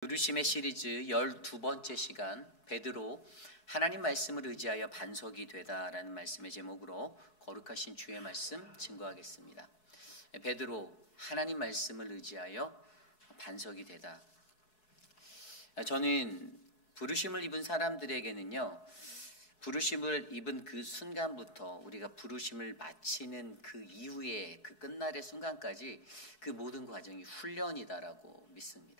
부르심의 시리즈 12번째 시간, 베드로 하나님 말씀을 의지하여 반석이 되다라는 말씀의 제목으로 거룩하신 주의 말씀 증거하겠습니다. 베드로 하나님 말씀을 의지하여 반석이 되다. 저는 부르심을 입은 사람들에게는요, 부르심을 입은 그 순간부터 우리가 부르심을 마치는 그 이후에 그 끝날의 순간까지 그 모든 과정이 훈련이다라고 믿습니다.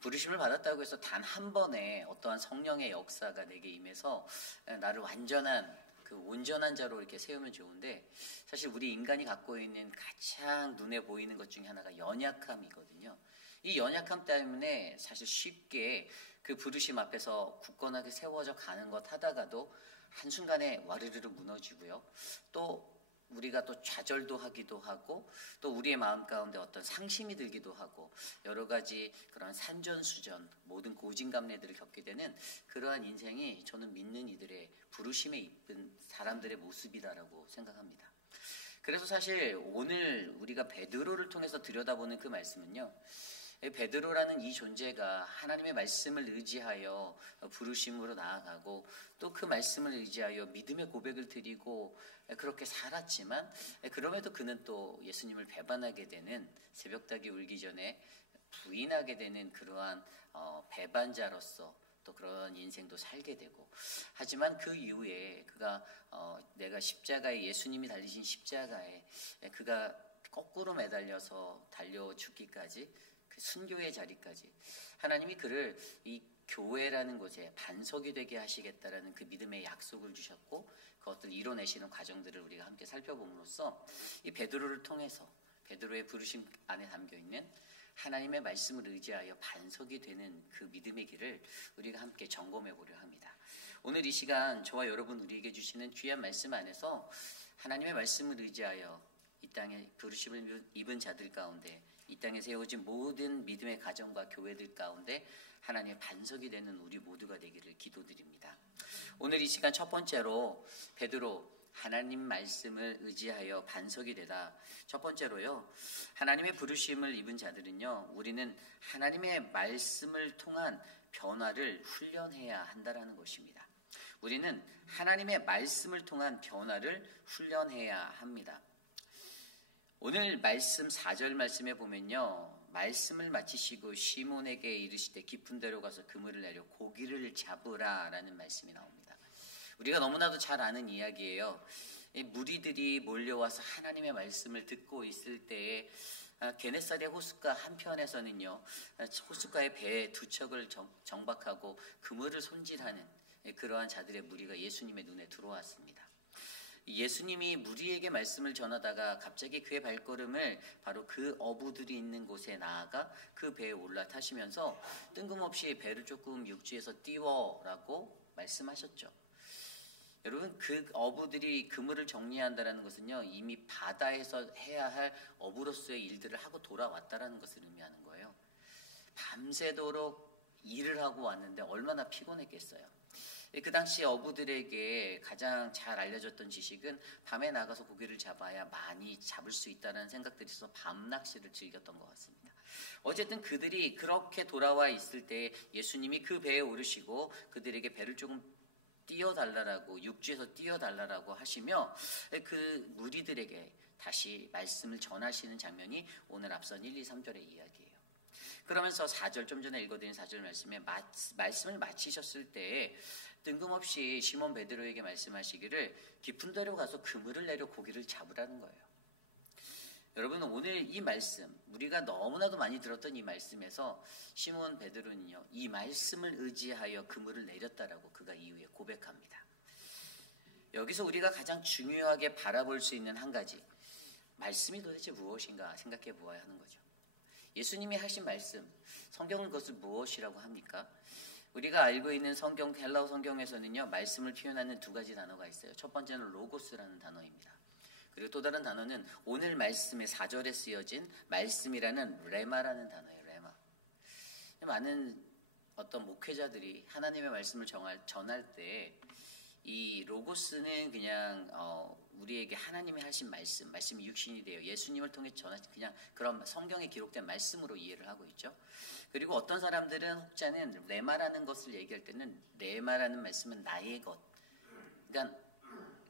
부르심을 받았다고 해서 단 한 번에 어떠한 성령의 역사가 내게 임해서 나를 완전한 그 온전한 자로 이렇게 세우면 좋은데, 사실 우리 인간이 갖고 있는 가장 눈에 보이는 것 중에 하나가 연약함이거든요. 이 연약함 때문에 사실 쉽게 그 부르심 앞에서 굳건하게 세워져 가는 것 하다가도 한순간에 와르르르 무너지고요. 또 우리가 또 좌절도 하기도 하고, 또 우리의 마음 가운데 어떤 상심이 들기도 하고, 여러 가지 그런 산전수전, 모든 고진감래들을 겪게 되는 그러한 인생이 저는 믿는 이들의 부르심에 입은 사람들의 모습이다라고 생각합니다. 그래서 사실 오늘 우리가 베드로를 통해서 들여다보는 그 말씀은요, 베드로라는 이 존재가 하나님의 말씀을 의지하여 부르심으로 나아가고, 또 그 말씀을 의지하여 믿음의 고백을 드리고 그렇게 살았지만, 그럼에도 그는 또 예수님을 배반하게 되는, 새벽닭이 울기 전에 부인하게 되는 그러한 배반자로서 또 그런 인생도 살게 되고, 하지만 그 이후에 그가 내가 십자가에, 예수님이 달리신 십자가에 그가 거꾸로 매달려서 달려 죽기까지, 그 순교의 자리까지 하나님이 그를 이 교회라는 곳에 반석이 되게 하시겠다라는 그 믿음의 약속을 주셨고, 그것들을 이뤄내시는 과정들을 우리가 함께 살펴봄으로써 이 베드로를 통해서 베드로의 부르심 안에 담겨있는 하나님의 말씀을 의지하여 반석이 되는 그 믿음의 길을 우리가 함께 점검해 보려 합니다. 오늘 이 시간 저와 여러분 우리에게 주시는 귀한 말씀 안에서 하나님의 말씀을 의지하여 이 땅에 부르심을 입은 자들 가운데, 이 땅에 세워진 모든 믿음의 가정과 교회들 가운데 하나님의 반석이 되는 우리 모두가 되기를 기도드립니다. 오늘 이 시간 첫 번째로 베드로 하나님 말씀을 의지하여 반석이 되다. 첫 번째로요, 하나님의 부르심을 입은 자들은요, 우리는 하나님의 말씀을 통한 변화를 훈련해야 한다라는 것입니다. 우리는 하나님의 말씀을 통한 변화를 훈련해야 합니다. 오늘 말씀 4절 말씀에 보면요, 말씀을 마치시고 시몬에게 이르시되 깊은 데로 가서 그물을 내려 고기를 잡으라 라는 말씀이 나옵니다. 우리가 너무나도 잘 아는 이야기예요. 무리들이 몰려와서 하나님의 말씀을 듣고 있을 때에 게네사렛 호숫가 한편에서는요, 호숫가의 배 두 척을 정박하고 그물을 손질하는 그러한 자들의 무리가 예수님의 눈에 들어왔습니다. 예수님이 무리에게 말씀을 전하다가 갑자기 그의 발걸음을 바로 그 어부들이 있는 곳에 나아가 그 배에 올라타시면서 뜬금없이 배를 조금 육지에서 띄워라고 말씀하셨죠. 여러분, 그 어부들이 그물을 정리한다는 것은요, 이미 바다에서 해야 할 어부로서의 일들을 하고 돌아왔다는 것을 의미하는 거예요. 밤새도록 일을 하고 왔는데 얼마나 피곤했겠어요. 그 당시 어부들에게 가장 잘 알려졌던 지식은 밤에 나가서 고기를 잡아야 많이 잡을 수 있다는 생각들이 있어서 밤 낚시를 즐겼던 것 같습니다. 어쨌든 그들이 그렇게 돌아와 있을 때 예수님이 그 배에 오르시고 그들에게 배를 조금 띄워달라고, 육지에서 띄워달라고 하시며 그 무리들에게 다시 말씀을 전하시는 장면이 오늘 앞선 1, 2, 3절의 이야기예요. 그러면서 4절, 좀 전에 읽어드린 4절 말씀에 말씀을 마치셨을 때 뜬금없이 시몬 베드로에게 말씀하시기를 깊은 데로 가서 그물을 내려 고기를 잡으라는 거예요. 여러분, 오늘 이 말씀, 우리가 너무나도 많이 들었던 이 말씀에서 시몬 베드로는요, 이 말씀을 의지하여 그물을 내렸다라고 그가 이후에 고백합니다. 여기서 우리가 가장 중요하게 바라볼 수 있는 한 가지, 말씀이 도대체 무엇인가 생각해 보아야 하는 거죠. 예수님이 하신 말씀, 성경은 그것을 무엇이라고 합니까? 우리가 알고 있는 성경, 헬라어 성경에서는요, 말씀을 표현하는 두 가지 단어가 있어요. 첫 번째는 로고스라는 단어입니다. 그리고 또 다른 단어는 오늘 말씀의 4절에 쓰여진 말씀이라는 레마라는 단어예요. 레마. 많은 어떤 목회자들이 하나님의 말씀을 전할 때 이 로고스는 그냥 우리에게 하나님이 하신 말씀이 육신이 되어 예수님을 통해 전하신 그냥 그런 성경에 기록된 말씀으로 이해를 하고 있죠. 그리고 어떤 사람들은 혹자는 레마라는 것을 얘기할 때는 레마라는 말씀은 나의 것, 그러니까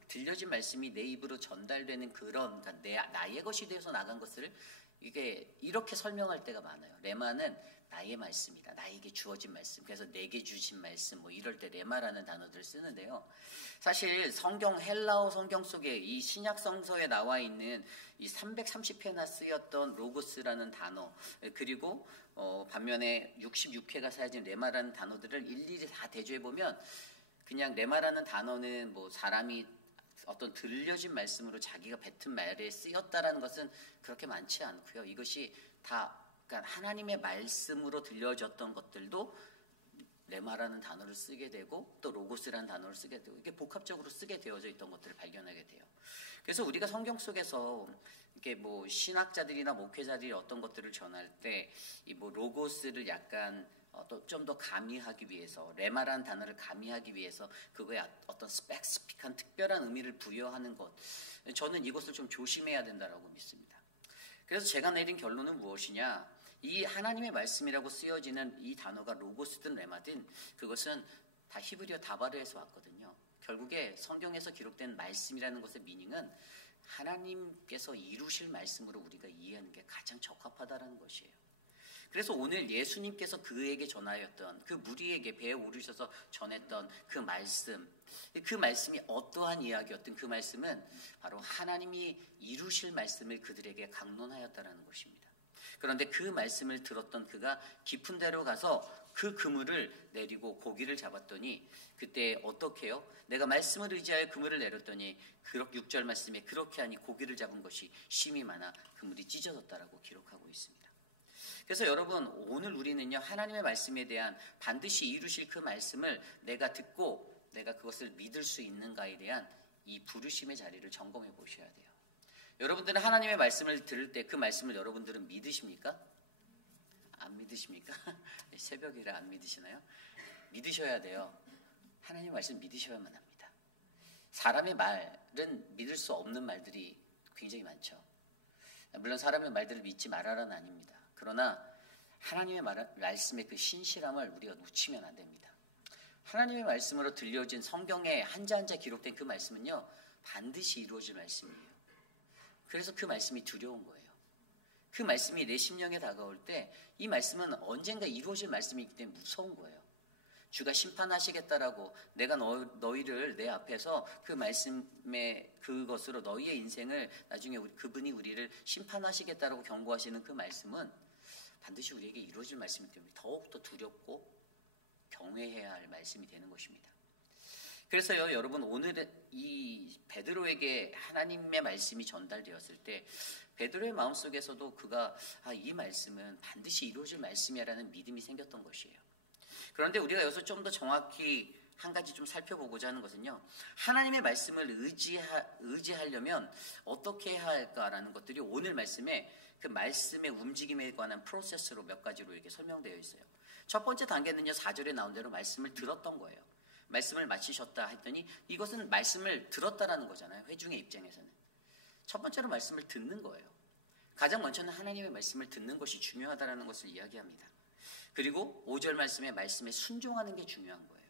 들려진 말씀이 내 입으로 전달되는 그런, 그러니까 나의 것이 되어서 나간 것을 이게 이렇게 설명할 때가 많아요. 레마는 나의 말씀이다. 나에게 주어진 말씀. 그래서 내게 주신 말씀. 뭐 이럴 때 레마라는 단어들을 쓰는데요. 사실 성경 헬라어 성경 속에 이 신약 성서에 나와 있는 이 330회나 쓰였던 로고스라는 단어, 그리고 반면에 66회가 사여진 레마라는 단어들을 일일이 다 대조해 보면 그냥 레마라는 단어는 뭐 사람이 어떤 들려진 말씀으로 자기가 뱉은 말에 쓰였다라는 것은 그렇게 많지 않고요. 이것이 다 그러니까 하나님의 말씀으로 들려졌던 것들도 레마라는 단어를 쓰게 되고 또 로고스라는 단어를 쓰게 되고 이게 복합적으로 쓰게 되어져 있던 것들을 발견하게 돼요. 그래서 우리가 성경 속에서 이게 뭐 신학자들이나 목회자들이 어떤 것들을 전할 때 이 뭐 로고스를 약간 좀 더 가미하기 위해서 레마라는 단어를 가미하기 위해서 그거에 어떤 스페시픽한 특별한 의미를 부여하는 것, 저는 이것을 좀 조심해야 된다라고 믿습니다. 그래서 제가 내린 결론은 무엇이냐? 이 하나님의 말씀이라고 쓰여지는 이 단어가 로고스든 레마든 그것은 다 히브리어 다바르에서 왔거든요. 결국에 성경에서 기록된 말씀이라는 것의 미닝은 하나님께서 이루실 말씀으로 우리가 이해하는 게 가장 적합하다는 것이에요. 그래서 오늘 예수님께서 그에게 전하였던 그 무리에게 배에 오르셔서 전했던 그 말씀이 어떠한 이야기였든 그 말씀은 바로 하나님이 이루실 말씀을 그들에게 강론하였다라는 것입니다. 그런데 그 말씀을 들었던 그가 깊은 데로 가서 그 그물을 내리고 고기를 잡았더니 그때 어떻게 해요? 내가 말씀을 의지하여 그물을 내렸더니 6절 말씀에 그렇게 하니 고기를 잡은 것이 심이 많아 그물이 찢어졌다라고 기록하고 있습니다. 그래서 여러분 오늘 우리는요 하나님의 말씀에 대한 반드시 이루실 그 말씀을 내가 듣고 내가 그것을 믿을 수 있는가에 대한 이 부르심의 자리를 점검해 보셔야 돼요. 여러분들은 하나님의 말씀을 들을 때 그 말씀을 여러분들은 믿으십니까? 안 믿으십니까? 새벽이라 안 믿으시나요? 믿으셔야 돼요. 하나님의 말씀 믿으셔야만 합니다. 사람의 말은 믿을 수 없는 말들이 굉장히 많죠. 물론 사람의 말들을 믿지 말아라는 아닙니다. 그러나 하나님의 말씀의 그 신실함을 우리가 놓치면 안 됩니다. 하나님의 말씀으로 들려진 성경에 한자 한자 기록된 그 말씀은요 반드시 이루어질 말씀이에요. 그래서 그 말씀이 두려운 거예요. 그 말씀이 내 심령에 다가올 때 이 말씀은 언젠가 이루어질 말씀이기 때문에 무서운 거예요. 주가 심판하시겠다라고 내가 너희를 내 앞에서 그 말씀의 그것으로 너희의 인생을 나중에 그분이 우리를 심판하시겠다라고 경고하시는 그 말씀은 반드시 우리에게 이루어질 말씀이기 때문에 더욱더 두렵고 경외해야 할 말씀이 되는 것입니다. 그래서요 여러분 오늘 이 베드로에게 하나님의 말씀이 전달되었을 때 베드로의 마음속에서도 그가 이 말씀은 반드시 이루어질 말씀이라는 믿음이 생겼던 것이에요. 그런데 우리가 여기서 좀 더 정확히 한 가지 좀 살펴보고자 하는 것은요 하나님의 말씀을 의지하려면 어떻게 해야 할까라는 것들이 오늘 말씀에 그 말씀의 움직임에 관한 프로세스로 몇 가지로 이렇게 설명되어 있어요. 첫 번째 단계는요 4절에 나온 대로 말씀을 들었던 거예요. 말씀을 마치셨다 했더니 이것은 말씀을 들었다라는 거잖아요. 회중의 입장에서는. 첫 번째로 말씀을 듣는 거예요. 가장 먼저는 하나님의 말씀을 듣는 것이 중요하다라는 것을 이야기합니다. 그리고 5절 말씀에 순종하는 게 중요한 거예요.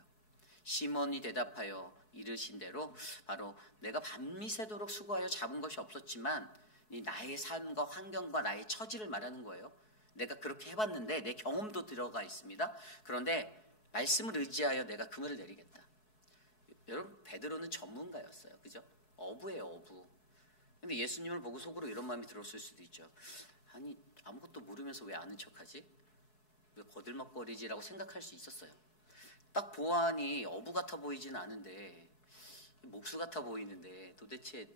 시몬이 대답하여 이르신 대로 바로 내가 밤미새도록 수고하여 잡은 것이 없었지만 나의 삶과 환경과 나의 처지를 말하는 거예요. 내가 그렇게 해봤는데 내 경험도 들어가 있습니다. 그런데 말씀을 의지하여 내가 그물을 내리겠다. 여러분 베드로는 전문가였어요. 그죠? 어부예요 어부. 근데 예수님을 보고 속으로 이런 마음이 들었을 수도 있죠. 아니 아무것도 모르면서 왜 아는 척하지? 왜 거들먹거리지라고 생각할 수 있었어요. 딱 보아하니 어부 같아 보이진 않은데 목수 같아 보이는데 도대체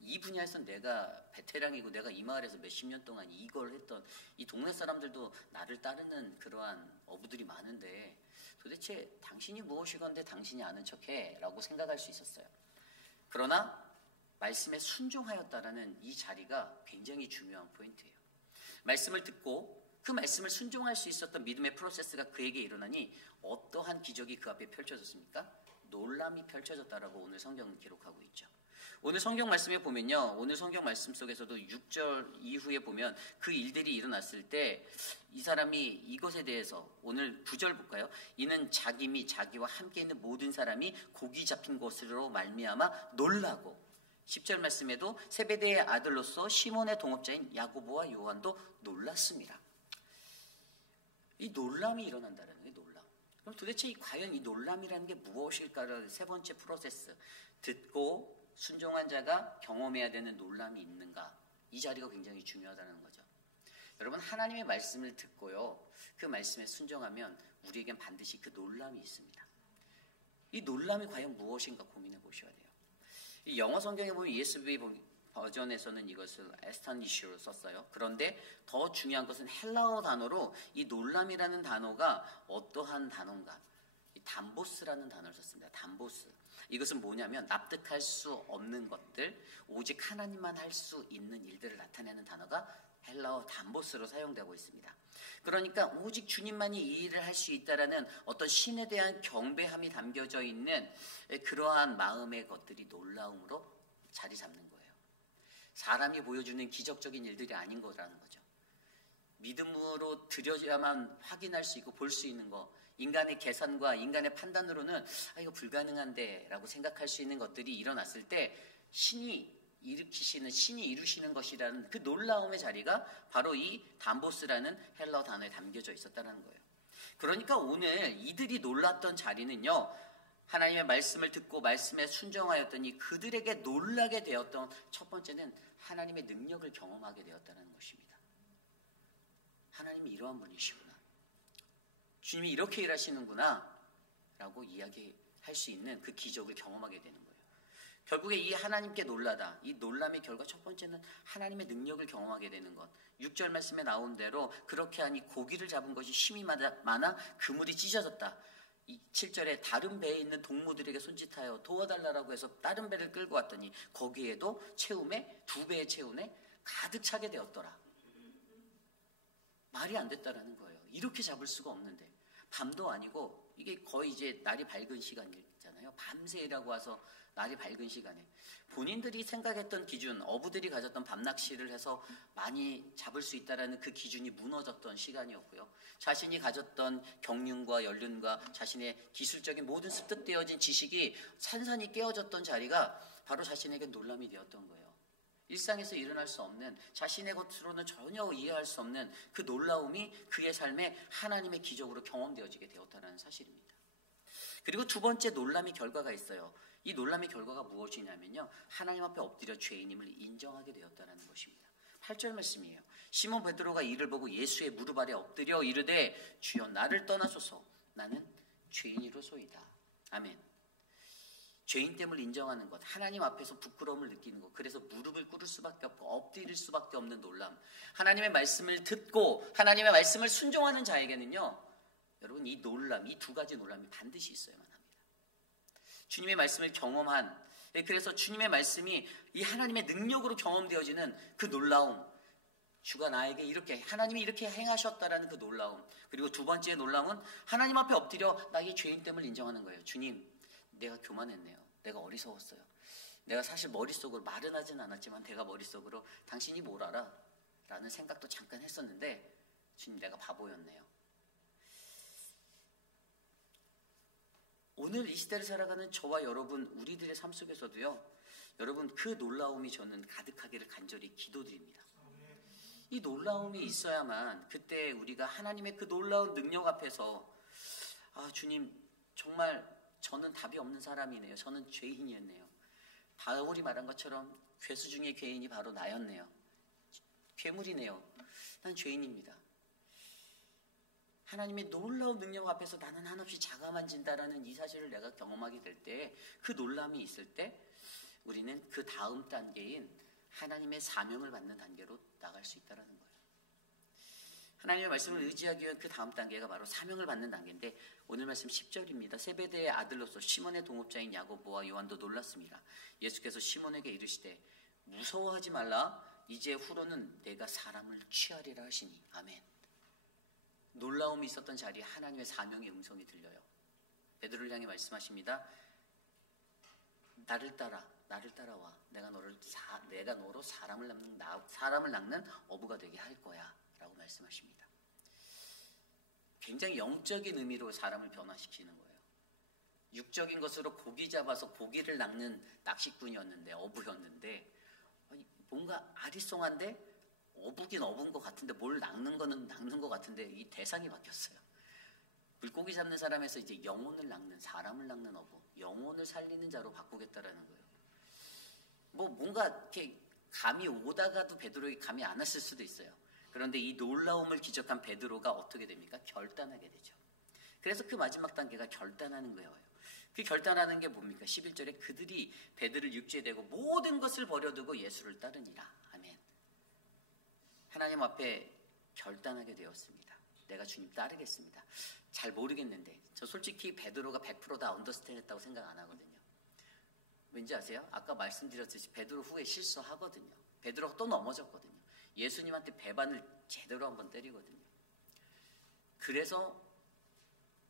이 분야에선 내가 베테랑이고 내가 이 마을에서 몇십 년 동안 이걸 했던 이 동네 사람들도 나를 따르는 그러한 어부들이 많은데 도대체 당신이 무엇이건데 당신이 아는 척해 라고 생각할 수 있었어요. 그러나 말씀에 순종하였다라는 이 자리가 굉장히 중요한 포인트예요. 말씀을 듣고 그 말씀을 순종할 수 있었던 믿음의 프로세스가 그에게 일어나니 어떠한 기적이 그 앞에 펼쳐졌습니까? 놀람이 펼쳐졌다라고 오늘 성경은 기록하고 있죠. 오늘 성경 말씀에 보면요. 오늘 성경 말씀 속에서도 6절 이후에 보면 그 일들이 일어났을 때 이 사람이 이것에 대해서 오늘 9절 볼까요? 이는 자기 및 자기와 함께 있는 모든 사람이 고기 잡힌 것으로 말미암아 놀라고 10절 말씀에도 세베대의 아들로서 시몬의 동업자인 야고보와 요한도 놀랐습니다. 이 놀람이 일어난다는 거예요. 놀람. 그럼 도대체 과연 이 놀람이라는 게 무엇일까를 세 번째 프로세스, 듣고 순종한 자가 경험해야 되는 놀람이 있는가, 이 자리가 굉장히 중요하다는 거죠. 여러분, 하나님의 말씀을 듣고요, 그 말씀에 순종하면 우리에겐 반드시 그 놀람이 있습니다. 이 놀람이 과연 무엇인가 고민해 보셔야 돼요. 이 영어 성경에 보면 ESV 버전에서는 이것을 에스타니쉬로 썼어요. 그런데 더 중요한 것은 헬라어 단어로 이 놀람이라는 단어가 어떠한 단어인가, 이 담보스라는 단어를 썼습니다. 담보스. 이것은 뭐냐면 납득할 수 없는 것들, 오직 하나님만 할 수 있는 일들을 나타내는 단어가 헬라어 담보스로 사용되고 있습니다. 그러니까 오직 주님만이 이 일을 할 수 있다라는 어떤 신에 대한 경배함이 담겨져 있는 그러한 마음의 것들이 놀라움으로 자리 잡는 거예요. 사람이 보여주는 기적적인 일들이 아닌 거라는 거죠. 믿음으로 드려야만 확인할 수 있고 볼 수 있는 거, 인간의 계산과 인간의 판단으로는 이거 불가능한데 라고 생각할 수 있는 것들이 일어났을 때 신이 일으키시는, 신이 이루시는 것이라는 그 놀라움의 자리가 바로 이 담보스라는 헬라어 단어에 담겨져 있었다는 거예요. 그러니까 오늘 이들이 놀랐던 자리는요, 하나님의 말씀을 듣고 말씀에 순종하였더니 그들에게 놀라게 되었던 첫 번째는 하나님의 능력을 경험하게 되었다는 것입니다. 하나님이 이러한 분이시구나, 주님이 이렇게 일하시는구나 라고 이야기할 수 있는 그 기적을 경험하게 되는 거예요. 결국에 이 하나님께 놀라다, 이 놀람의 결과 첫 번째는 하나님의 능력을 경험하게 되는 것. 6절 말씀에 나온 대로 그렇게 하니 고기를 잡은 것이 힘이 많아 그물이 찢어졌다. 이 7절에 다른 배에 있는 동무들에게 손짓하여 도와달라고 해서 다른 배를 끌고 왔더니 거기에도 채움에, 2배의 채움에 가득 차게 되었더라. 말이 안 됐다라는 거예요. 이렇게 잡을 수가 없는데, 밤도 아니고 이게 거의 이제 날이 밝은 시간이잖아요. 밤새 일하고 와서 날이 밝은 시간에 본인들이 생각했던 기준, 어부들이 가졌던 밤낚시를 해서 많이 잡을 수 있다라는 그 기준이 무너졌던 시간이었고요. 자신이 가졌던 경륜과 연륜과 자신의 기술적인 모든 습득되어진 지식이 산산이 깨어졌던 자리가 바로 자신에게 놀람이 되었던 거예요. 일상에서 일어날 수 없는, 자신의 것으로는 전혀 이해할 수 없는 그 놀라움이 그의 삶에 하나님의 기적으로 경험되어지게 되었다는 사실입니다. 그리고 두 번째 놀람의 결과가 있어요. 이 놀람의 결과가 무엇이냐면요, 하나님 앞에 엎드려 죄인임을 인정하게 되었다는 것입니다. 8절 말씀이에요. 시몬 베드로가 이를 보고 예수의 무릎 아래 엎드려 이르되 주여 나를 떠나소서, 나는 죄인이로소이다. 아멘. 죄인됨을 인정하는 것, 하나님 앞에서 부끄러움을 느끼는 것, 그래서 무릎을 꿇을 수밖에 없고 엎드릴 수밖에 없는 놀람. 하나님의 말씀을 듣고 하나님의 말씀을 순종하는 자에게는요, 여러분, 이 놀람, 이 두 가지 놀람이 반드시 있어야만 합니다. 주님의 말씀을 경험한, 그래서 주님의 말씀이 이 하나님의 능력으로 경험되어지는 그 놀라움, 주가 나에게 이렇게, 하나님이 이렇게 행하셨다라는 그 놀라움. 그리고 두 번째 놀라움은 하나님 앞에 엎드려 나의 죄인됨을 인정하는 거예요. 주님, 내가 교만했네요. 내가 어리석었어요. 내가 사실 머릿속으로, 말은 하진 않았지만 내가 머릿속으로 당신이 뭘 알아? 라는 생각도 잠깐 했었는데 주님, 내가 바보였네요. 오늘 이 시대를 살아가는 저와 여러분, 우리들의 삶 속에서도요, 여러분, 그 놀라움이 저는 가득하기를 간절히 기도드립니다. 이 놀라움이 있어야만 그때 우리가 하나님의 그 놀라운 능력 앞에서 주님, 정말 저는 답이 없는 사람이네요. 저는 죄인이었네요. 바울이 말한 것처럼 괴수 중에 괴인이 바로 나였네요. 괴물이네요. 난 죄인입니다. 하나님의 놀라운 능력 앞에서 나는 한없이 자가만진다라는 이 사실을 내가 경험하게 될 때, 그 놀람이 있을 때 우리는 그 다음 단계인 하나님의 사명을 받는 단계로 나갈 수 있다는 거예요. 하나님의 말씀을 의지하기 위한 그 다음 단계가 바로 사명을 받는 단계인데, 오늘 말씀 10절입니다. 세베대의 아들로서 시몬의 동업자인 야고보와 요한도 놀랐습니다. 예수께서 시몬에게 이르시되 무서워하지 말라, 이제 후로는 내가 사람을 취하리라 하시니. 아멘. 놀라움이 있었던 자리에 하나님의 사명의 음성이 들려요. 베드로를 향해 말씀하십니다. 나를 따라, 나를 따라와. 내가 너로 사람을 낚는 어부가 되게 할 거야 라고 말씀하십니다. 굉장히 영적인 의미로 사람을 변화시키는 거예요. 육적인 것으로 고기 잡아서 고기를 낚는 낚시꾼이었는데, 어부였는데, 뭔가 아리송한데 어부긴 어부인 것 같은데 뭘 낚는 거는 낚는 것 같은데 이 대상이 바뀌었어요. 물고기 잡는 사람에서 이제 영혼을 낚는, 사람을 낚는 어부, 영혼을 살리는 자로 바꾸겠다라는 거예요. 뭔가 이렇게 감이 오다가도 베드로에게 감이 안 왔을 수도 있어요. 그런데 이 놀라움을 기적한 베드로가 어떻게 됩니까? 결단하게 되죠. 그래서 그 마지막 단계가 결단하는 거예요. 그 결단하는 게 뭡니까? 11절에 그들이 베드로를 육지에 대고 모든 것을 버려두고 예수를 따르니라. 아멘. 하나님 앞에 결단하게 되었습니다. 내가 주님 따르겠습니다. 잘 모르겠는데 저 솔직히 베드로가 100% 다 언더스탠드 했다고 생각 안 하거든요. 왠지 아세요? 아까 말씀드렸듯이 베드로 후에 실수하거든요. 베드로가 또 넘어졌거든요. 예수님한테 배반을 제대로 한번 때리거든요. 그래서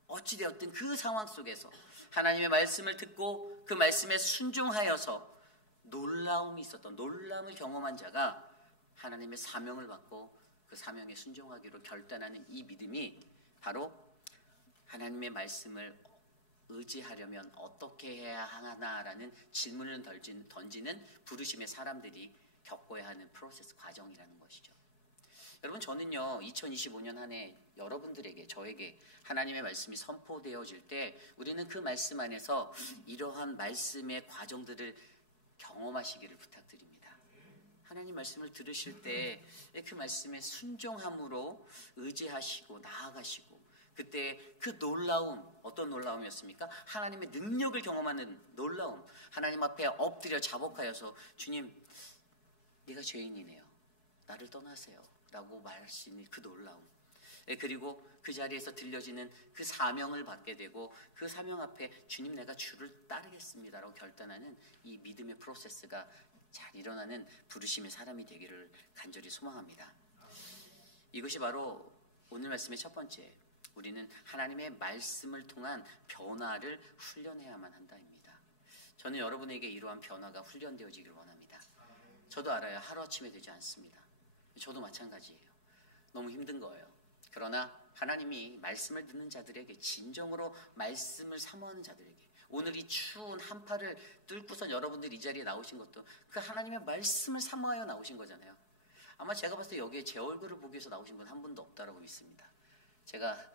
어찌되었든 그 상황 속에서 하나님의 말씀을 듣고 그 말씀에 순종하여서 놀라움이 있었던, 놀라움을 경험한 자가 하나님의 사명을 받고 그 사명에 순종하기로 결단하는 이 믿음이 바로 하나님의 말씀을 의지하려면 어떻게 해야 하나라는 질문을 던지는 부르심의 사람들이 겪어야 하는 프로세스 과정이라는 것이죠. 여러분, 저는요 2025년 한 해 여러분들에게, 저에게 하나님의 말씀이 선포되어질 때 우리는 그 말씀 안에서 이러한 말씀의 과정들을 경험하시기를 부탁드립니다. 하나님 말씀을 들으실 때 그 말씀에 순종함으로 의지하시고 나아가시고, 그때 그 놀라움, 어떤 놀라움이었습니까? 하나님의 능력을 경험하는 놀라움. 하나님 앞에 엎드려 자복하여서 주님, 네가 죄인이네요, 나를 떠나세요 라고 말할 수 있는 그 놀라움. 그리고 그 자리에서 들려지는 그 사명을 받게 되고 그 사명 앞에 주님, 내가 주를 따르겠습니다 라고 결단하는 이 믿음의 프로세스가 잘 일어나는 부르심의 사람이 되기를 간절히 소망합니다. 이것이 바로 오늘 말씀의 첫 번째, 우리는 하나님의 말씀을 통한 변화를 훈련해야만 한다입니다. 저는 여러분에게 이러한 변화가 훈련되어지기를 원합니다. 저도 알아요. 하루아침에 되지 않습니다. 저도 마찬가지예요. 너무 힘든 거예요. 그러나 하나님이 말씀을 듣는 자들에게, 진정으로 말씀을 사모하는 자들에게, 오늘 이 추운 한파를 뚫고선 여러분들이 이 자리에 나오신 것도 그 하나님의 말씀을 사모하여 나오신 거잖아요. 아마 제가 봤을 때 여기에 제 얼굴을 보기 위해서 나오신 분 한 분도 없다라고 믿습니다. 제가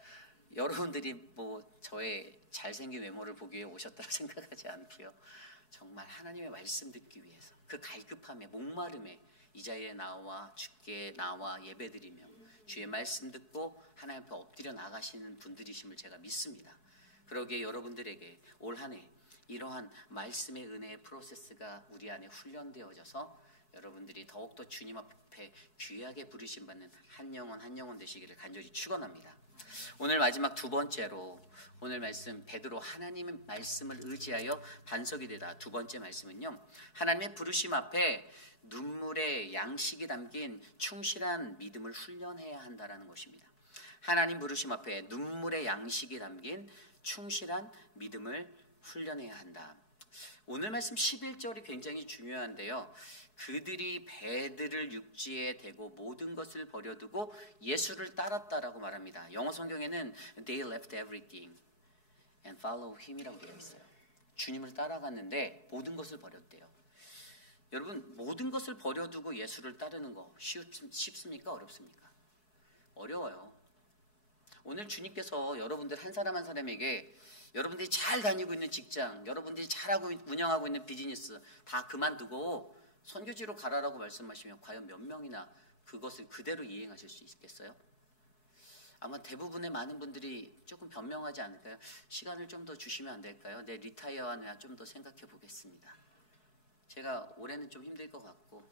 여러분들이 저의 잘생긴 외모를 보기 위해 오셨다고 생각하지 않고요, 정말 하나님의 말씀 듣기 위해서 그 갈급함에, 목마름에 이 자리에 나와 주께 나와 예배드리며 주의 말씀 듣고 하나님 앞에 엎드려 나가시는 분들이심을 제가 믿습니다. 그러기에 여러분들에게 올 한 해 이러한 말씀의 은혜의 프로세스가 우리 안에 훈련되어져서 여러분들이 더욱더 주님 앞에 귀하게 부르심 받는 한 영혼 한 영혼 되시기를 간절히 축원합니다. 오늘 마지막 두 번째로, 오늘 말씀 베드로 하나님의 말씀을 의지하여 반석이 되다. 두 번째 말씀은요, 하나님의 부르심 앞에 눈물의 양식이 담긴 충실한 믿음을 훈련해야 한다라는 것입니다. 하나님 부르심 앞에 눈물의 양식이 담긴 충실한 믿음을 훈련해야 한다. 오늘 말씀 11절이 굉장히 중요한데요, 그들이 배들을 육지에 대고 모든 것을 버려두고 예수를 따랐다라고 말합니다. 영어 성경에는 They left everything and follow him이라고 되어 있어요. 주님을 따라갔는데 모든 것을 버렸대요. 여러분, 모든 것을 버려두고 예수를 따르는 거 쉽습니까? 어렵습니까? 어려워요. 오늘 주님께서 여러분들 한 사람 한 사람에게 여러분들이 잘 다니고 있는 직장, 여러분들이 잘하고 운영하고 있는 비즈니스 다 그만두고 선교지로 가라라고 말씀하시면 과연 몇 명이나 그것을 그대로 이행하실 수 있겠어요? 아마 대부분의 많은 분들이 조금 변명하지 않을까요? 시간을 좀 더 주시면 안 될까요? 내 리타이어하냐 좀 더 생각해 보겠습니다. 제가 올해는 좀 힘들 것 같고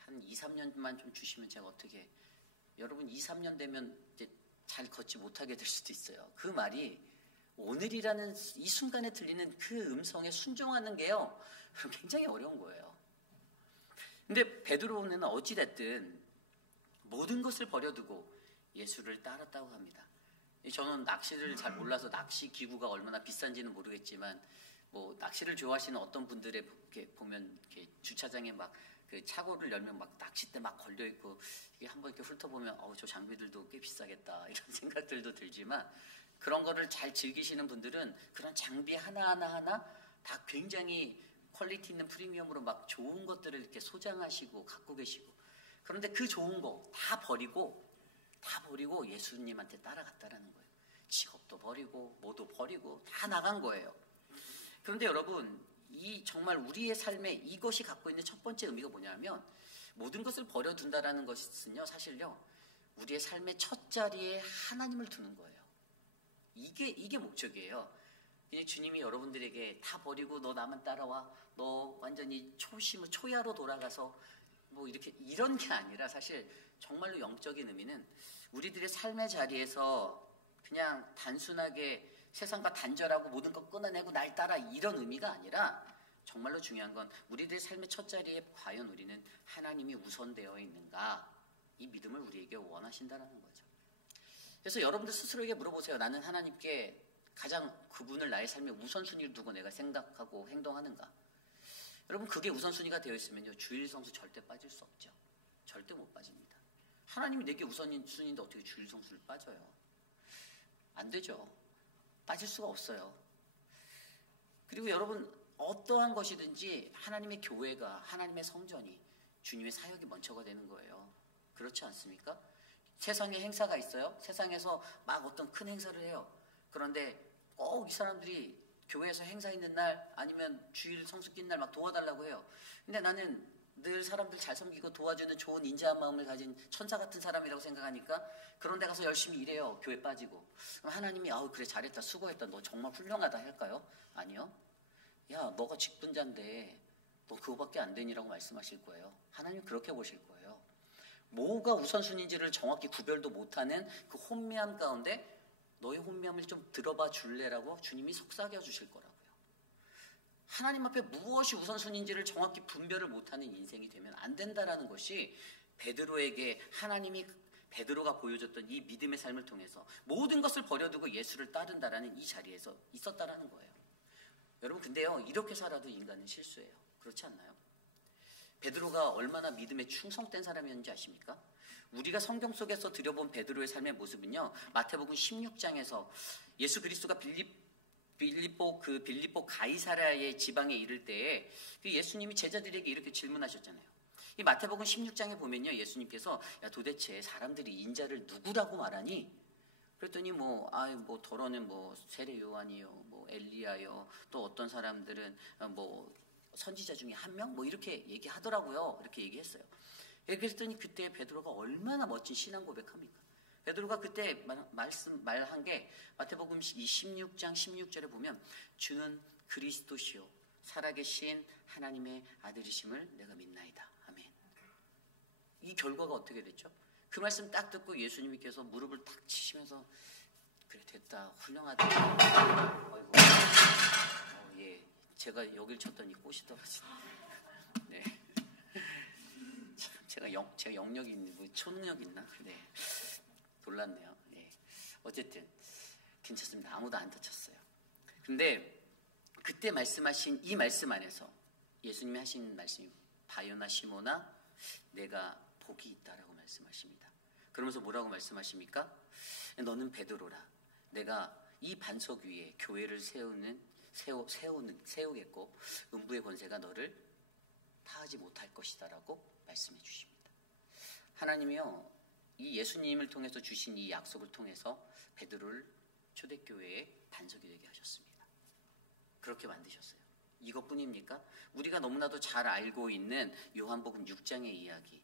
한 2, 3년만 좀 주시면 제가 어떻게, 여러분 2, 3년 되면 이제 잘 걷지 못하게 될 수도 있어요. 그 말이 오늘이라는 이 순간에 들리는 그 음성에 순종하는 게요, 굉장히 어려운 거예요. 근데 베드로는 어찌됐든 모든 것을 버려두고 예수를 따랐다고 합니다. 저는 낚시를 잘 몰라서 낚시 기구가 얼마나 비싼지는 모르겠지만 뭐 낚시를 좋아하시는 어떤 분들의 이렇게 보면 이렇게 주차장에 막 그 차고를 열면 막 낚싯대 막 걸려 있고 이게 한번 이렇게 훑어보면 저 장비들도 꽤 비싸겠다 이런 생각들도 들지만 그런 거를 잘 즐기시는 분들은 그런 장비 하나 다 굉장히 퀄리티 있는 프리미엄으로 막 좋은 것들을 이렇게 소장하시고 갖고 계시고 그런데 그 좋은 거 다 버리고 예수님한테 따라갔다라는 거예요. 직업도 버리고 뭐도 버리고 다 나간 거예요. 그런데 여러분 이 정말 우리의 삶에 이것이 갖고 있는 첫 번째 의미가 뭐냐면 모든 것을 버려둔다라는 것은요 사실요 우리의 삶의 첫 자리에 하나님을 두는 거예요. 이게 목적이에요. 그냥 주님이 여러분들에게 다 버리고 너 나만 따라와 너 완전히 초야로 돌아가서 뭐 이렇게 이런 게 아니라 사실 정말로 영적인 의미는 우리들의 삶의 자리에서 그냥 단순하게 세상과 단절하고 모든 것 끊어내고 날 따라 이런 의미가 아니라 정말로 중요한 건 우리들의 삶의 첫 자리에 과연 우리는 하나님이 우선되어 있는가 이 믿음을 우리에게 원하신다는 거죠. 그래서 여러분들 스스로에게 물어보세요. 나는 하나님께 가장 그분을 나의 삶의 우선순위를 두고 내가 생각하고 행동하는가. 여러분 그게 우선순위가 되어 있으면요 주일 성수 절대 빠질 수 없죠. 절대 못 빠집니다. 하나님이 내게 우선순위인데 어떻게 주일 성수를 빠져요. 안 되죠. 빠질 수가 없어요. 그리고 여러분 어떠한 것이든지 하나님의 교회가 하나님의 성전이 주님의 사역이 먼저가 되는 거예요. 그렇지 않습니까? 세상에 행사가 있어요. 세상에서 막 어떤 큰 행사를 해요. 그런데 꼭 이 사람들이 교회에서 행사 있는 날 아니면 주일 성수 낀 날 막 도와달라고 해요. 근데 나는 늘 사람들 잘 섬기고 도와주는 좋은 인자한 마음을 가진 천사 같은 사람이라고 생각하니까 그런 데 가서 열심히 일해요. 교회 빠지고. 그럼 하나님이 그래 잘했다 수고했다 너 정말 훌륭하다 할까요? 아니요. 야 너가 직분자인데 너 그거밖에 안 되니라고 말씀하실 거예요. 하나님 그렇게 보실 거예요. 뭐가 우선순위인지를 정확히 구별도 못하는 그 혼미함 가운데 너의 혼미함을 좀 들어봐 줄래라고 주님이 속삭여 주실 거라고요. 하나님 앞에 무엇이 우선순위인지를 정확히 분별을 못하는 인생이 되면 안 된다라는 것이 베드로에게 하나님이 베드로가 보여줬던 이 믿음의 삶을 통해서 모든 것을 버려두고 예수를 따른다라는 이 자리에서 있었다라는 거예요. 여러분 근데요 이렇게 살아도 인간은 실수해요. 그렇지 않나요? 베드로가 얼마나 믿음에 충성된 사람이었는지 아십니까? 우리가 성경 속에서 들여본 베드로의 삶의 모습은요 마태복음 16장에서 예수 그리스도가 빌립보 가이사랴의 지방에 이를 때에 예수님이 제자들에게 이렇게 질문하셨잖아요. 이 마태복음 16장에 보면요 예수님께서 야 도대체 사람들이 인자를 누구라고 말하니? 그랬더니 더러는 세례 요한이요, 엘리야요, 또 어떤 사람들은 선지자 중에 한 명? 이렇게 얘기하더라고요. 이렇게 얘기했어요. 그랬더니 그때 베드로가 얼마나 멋진 신앙 고백합니까? 베드로가 그때 말한 게 마태복음 16장 16절에 보면 주는 그리스도시요 살아계신 하나님의 아들이심을 내가 믿나이다. 아멘. 이 결과가 어떻게 됐죠? 그 말씀 딱 듣고 예수님께서 무릎을 탁 치시면서 그래 됐다 훌륭하다. 아이고 예 제가 여길 쳤더니 꽃이 떨어지네. 네. 제가 영역이 있는 초능력 있나? 네. 놀랐네요. 네. 어쨌든 괜찮습니다. 아무도 안 다쳤어요. 근데 그때 말씀하신 이 말씀 안에서 예수님이 하신 말씀이 바요나 시모나 내가 복이 있다라고 말씀하십니다. 그러면서 뭐라고 말씀하십니까? 너는 베드로라. 내가 이 반석 위에 교회를 세우겠고 음부의 권세가 너를 타하지 못할 것이다라고 말씀해 주십니다. 하나님이요 이 예수님을 통해서 주신 이 약속을 통해서 베드로를 초대교회의 반석이 되게 하셨습니다. 그렇게 만드셨어요. 이것뿐입니까? 우리가 너무나도 잘 알고 있는 요한복음 6장의 이야기.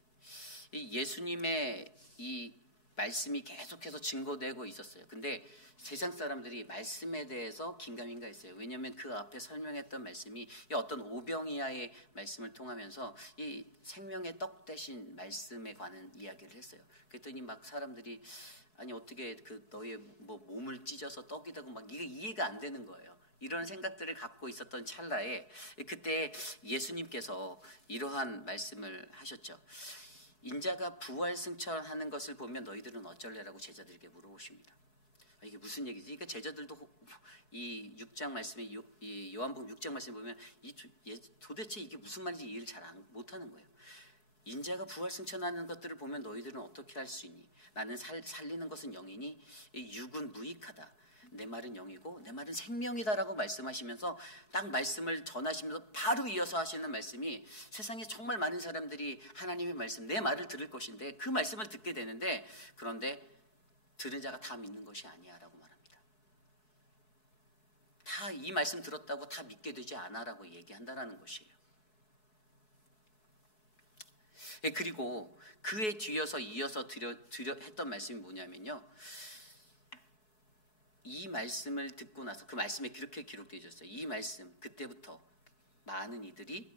이 예수님의 이 말씀이 계속해서 증거되고 있었어요. 근데 세상 사람들이 말씀에 대해서 긴가민가 했어요. 왜냐하면 그 앞에 설명했던 말씀이 어떤 오병이하의 말씀을 통하면서 이 생명의 떡 대신 말씀에 관한 이야기를 했어요. 그랬더니 막 사람들이 아니 어떻게 그 너의 몸을 찢어서 떡이 되고 막 이게 이해가 안 되는 거예요. 이런 생각들을 갖고 있었던 찰나에 그때 예수님께서 이러한 말씀을 하셨죠. 인자가 부활 승천하는 것을 보면 너희들은 어쩔래라고 제자들에게 물어보십니다. 이게 무슨 얘기지? 그러니까 제자들도 이 6장 말씀에 이 요한복음 6장 말씀에 보면 도대체 이게 무슨 말인지 이해를 잘 못하는 거예요. 인자가 부활 승천하는 것들을 보면 너희들은 어떻게 할 수 있니? 나는 살리는 것은 영이니 육은 무익하다. 내 말은 영이고 내 말은 생명이다라고 말씀하시면서 딱 말씀을 전하시면서 바로 이어서 하시는 말씀이 세상에 정말 많은 사람들이 하나님의 말씀, 내 말을 들을 것인데 그 말씀을 듣게 되는데 그런데 들은 자가 다 믿는 것이 아니야 라고 말합니다. 다 이 말씀 들었다고 다 믿게 되지 않아 라고 얘기한다는 것이에요. 그리고 그에 뒤어서 이어서 했던 말씀이 뭐냐면요. 이 말씀을 듣고 나서 그 말씀에 그렇게 기록되어 있었어요. 이 말씀 그때부터 많은 이들이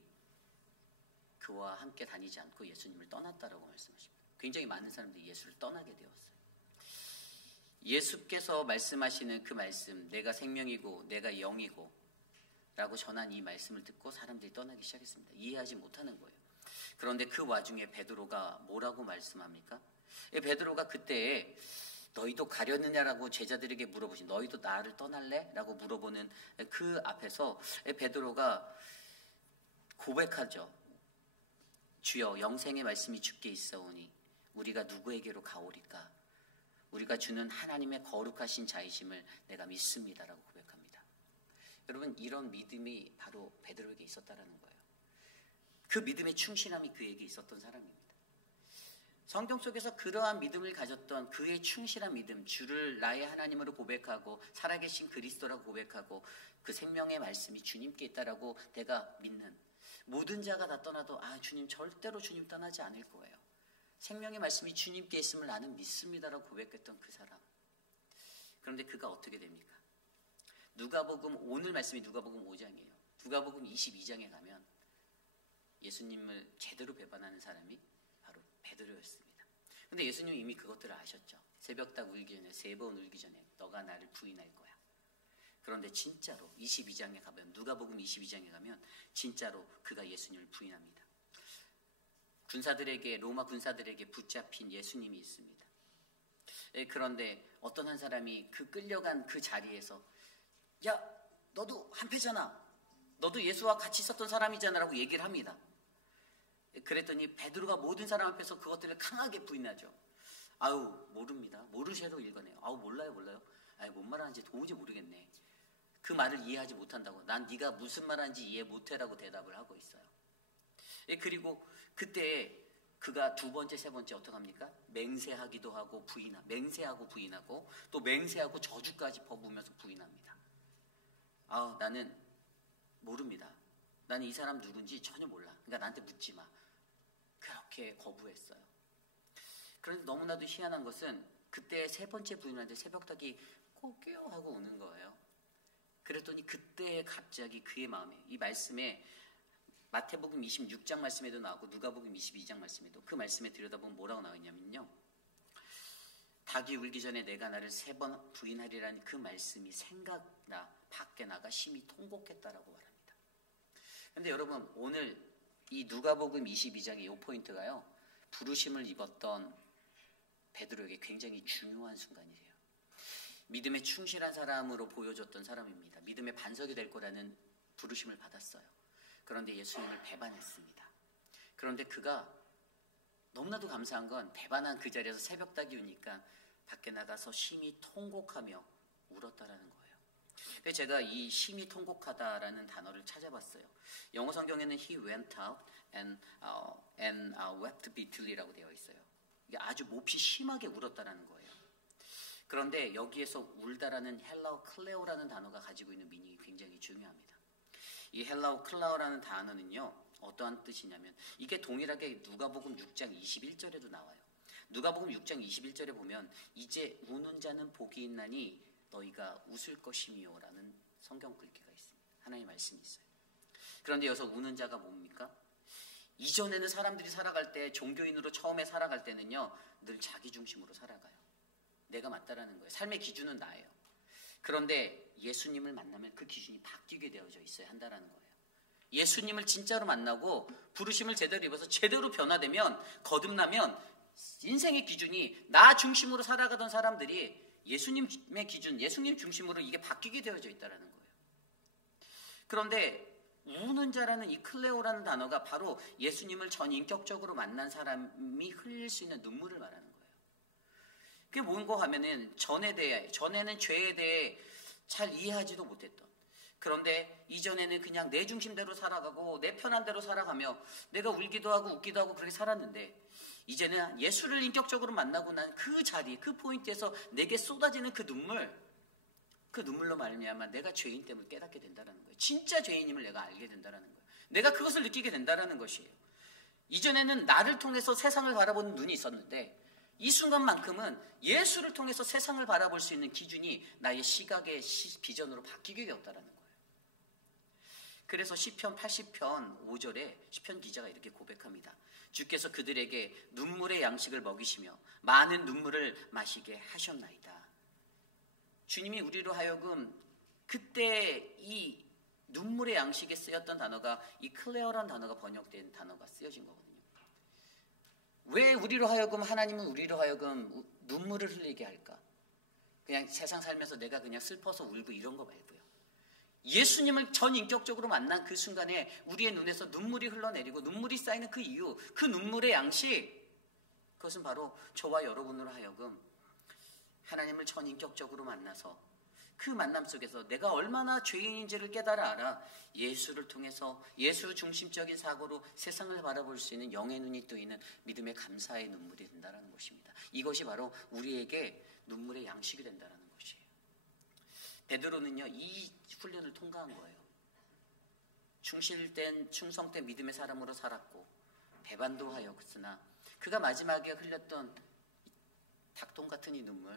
그와 함께 다니지 않고 예수님을 떠났다라고 말씀하십니다. 굉장히 많은 사람들이 예수를 떠나게 되었어요. 예수께서 말씀하시는 그 말씀, 내가 생명이고 내가 영이고 라고 전한 이 말씀을 듣고 사람들이 떠나기 시작했습니다. 이해하지 못하는 거예요. 그런데 그 와중에 베드로가 뭐라고 말씀합니까? 베드로가 그때 너희도 가려느냐라고 제자들에게 물어보신, 너희도 나를 떠날래? 라고 물어보는 그 앞에서 베드로가 고백하죠. 주여, 영생의 말씀이 주께 있사오니 우리가 누구에게로 가오리까? 우리가 주는 하나님의 거룩하신 자이심을 내가 믿습니다라고 고백합니다. 여러분, 이런 믿음이 바로 베드로에게 있었다라는 거예요. 그 믿음의 충실함이 그에게 있었던 사람입니다. 성경 속에서 그러한 믿음을 가졌던 그의 충실한 믿음, 주를 나의 하나님으로 고백하고 살아계신 그리스도라고 고백하고 그 생명의 말씀이 주님께 있다라고 내가 믿는 모든 자가 다 떠나도 주님 절대로 주님 떠나지 않을 거예요. 생명의 말씀이 주님께 있음을 나는 믿습니다라고 고백했던 그 사람. 그런데 그가 어떻게 됩니까? 오늘 말씀이 누가복음 5장이에요. 누가복음 22장에 가면 예수님을 제대로 배반하는 사람이 바로 베드로였습니다. 그런데 예수님이 이미 그것들을 아셨죠. 새벽닭 울기 전에 3번 울기 전에 너가 나를 부인할 거야. 그런데 진짜로 22장에 가면 누가복음 22장에 가면 진짜로 그가 예수님을 부인합니다. 로마 군사들에게 붙잡힌 예수님이 있습니다. 그런데 어떤 한 사람이 그 끌려간 그 자리에서 야, 너도 한패잖아. 너도 예수와 같이 있었던 사람이잖아 라고 얘기를 합니다. 그랬더니 베드로가 모든 사람 앞에서 그것들을 강하게 부인하죠. 모릅니다. 모르셔도 읽어내요. 몰라요. 뭔 말하는지 도무지 모르겠네. 그 말을 이해하지 못한다고. 난 네가 무슨 말하는지 이해 못해라고 대답을 하고 있어요. 그리고 그때 그가 두 번째, 세 번째 어떻게 합니까? 맹세하기도 하고 맹세하고 부인하고 또 맹세하고 저주까지 퍼부으면서 부인합니다. 나는 모릅니다. 나는 이 사람 누군지 전혀 몰라. 그러니까 나한테 묻지 마. 그렇게 거부했어요. 그런데 너무나도 희한한 것은 그때 세 번째 부인한테 새벽닭이 꼬끼요 하고 오는 거예요. 그랬더니 그때 갑자기 그의 마음에 이 말씀에 마태복음 26장 말씀에도 나오고 누가복음 22장 말씀에도 그 말씀에 들여다보면 뭐라고 나와있냐면요. 닭이 울기 전에 내가 나를 3번 부인하리라는 그 말씀이 생각나 밖에 나가 심히 통곡했다라고 말합니다. 그런데 여러분 오늘 이 누가복음 22장의 이 포인트가요. 부르심을 입었던 베드로에게 굉장히 중요한 순간이에요. 믿음에 충실한 사람으로 보여줬던 사람입니다. 믿음의 반석이 될 거라는 부르심을 받았어요. 그런데 예수님을 배반했습니다. 그런데 그가 너무나도 감사한 건 배반한 그 자리에서 새벽닭이 우니까 밖에 나가서 심히 통곡하며 울었다라는 거예요. 그래서 제가 이 심히 통곡하다라는 단어를 찾아봤어요. 영어 성경에는 he went out and wept bitterly라고 되어 있어요. 이게 아주 몹시 심하게 울었다라는 거예요. 그런데 여기에서 울다라는 헬라어 클레오라는 단어가 가지고 있는 미닝이 굉장히 중요합니다. 이 헬라어 클레오라는 단어는요. 어떠한 뜻이냐면 이게 동일하게 누가복음 6장 21절에도 나와요. 누가복음 6장 21절에 보면 이제 우는 자는 복이 있나니 너희가 웃을 것이미요 라는 성경 글귀가 있습니다. 하나님의 말씀이 있어요. 그런데 여기서 우는 자가 뭡니까? 이전에는 사람들이 살아갈 때 종교인으로 처음에 살아갈 때는요. 늘 자기 중심으로 살아가요. 내가 맞다라는 거예요. 삶의 기준은 나예요. 그런데 예수님을 만나면 그 기준이 바뀌게 되어져 있어야 한다는 거예요. 예수님을 진짜로 만나고 부르심을 제대로 입어서 제대로 변화되면 거듭나면 인생의 기준이 나 중심으로 살아가던 사람들이 예수님의 기준, 예수님 중심으로 이게 바뀌게 되어져 있다는 거예요. 그런데 우는 자라는 이 클레오라는 단어가 바로 예수님을 전인격적으로 만난 사람이 흘릴 수 있는 눈물을 말하는 거예요. 그게 뭔가 하면은 전에는 죄에 대해 잘 이해하지도 못했던, 그런데 이전에는 그냥 내 중심대로 살아가고 내 편한 대로 살아가며 내가 울기도 하고 웃기도 하고 그렇게 살았는데, 이제는 예수를 인격적으로 만나고 난 그 자리, 그 포인트에서 내게 쏟아지는 그 눈물로 말미암아 내가 죄인 때문에 깨닫게 된다는 거예요. 진짜 죄인임을 내가 알게 된다는 거예요. 내가 그것을 느끼게 된다는 것이에요. 이전에는 나를 통해서 세상을 바라보는 눈이 있었는데, 이 순간만큼은 예수를 통해서 세상을 바라볼 수 있는 기준이 나의 시각의 비전으로 바뀌게 되었다는 거예요. 그래서 시편 80편 5절에 시편 기자가 이렇게 고백합니다. 주께서 그들에게 눈물의 양식을 먹이시며 많은 눈물을 마시게 하셨나이다. 주님이 우리로 하여금 그때 이 눈물의 양식에 쓰였던 단어가 이 클레어라는 단어가 번역된 단어가 쓰여진 거거든요. 왜 우리로 하여금, 하나님은 우리로 하여금 눈물을 흘리게 할까? 그냥 세상 살면서 내가 그냥 슬퍼서 울고 이런 거 말고요. 예수님을 전인격적으로 만난 그 순간에 우리의 눈에서 눈물이 흘러내리고 눈물이 쌓이는 그 이유, 그 눈물의 양식, 그것은 바로 저와 여러분으로 하여금 하나님을 전인격적으로 만나서 그 만남 속에서 내가 얼마나 죄인인지를 깨달아 알아 예수를 통해서 예수 중심적인 사고로 세상을 바라볼 수 있는 영의 눈이 뜨이는 믿음의 감사의 눈물이 된다는 것입니다. 이것이 바로 우리에게 눈물의 양식이 된다는 것이에요. 베드로는요, 이 훈련을 통과한 거예요. 충성된 믿음의 사람으로 살았고 배반도 하였으나 그가 마지막에 흘렸던 닭똥 같은 이 눈물,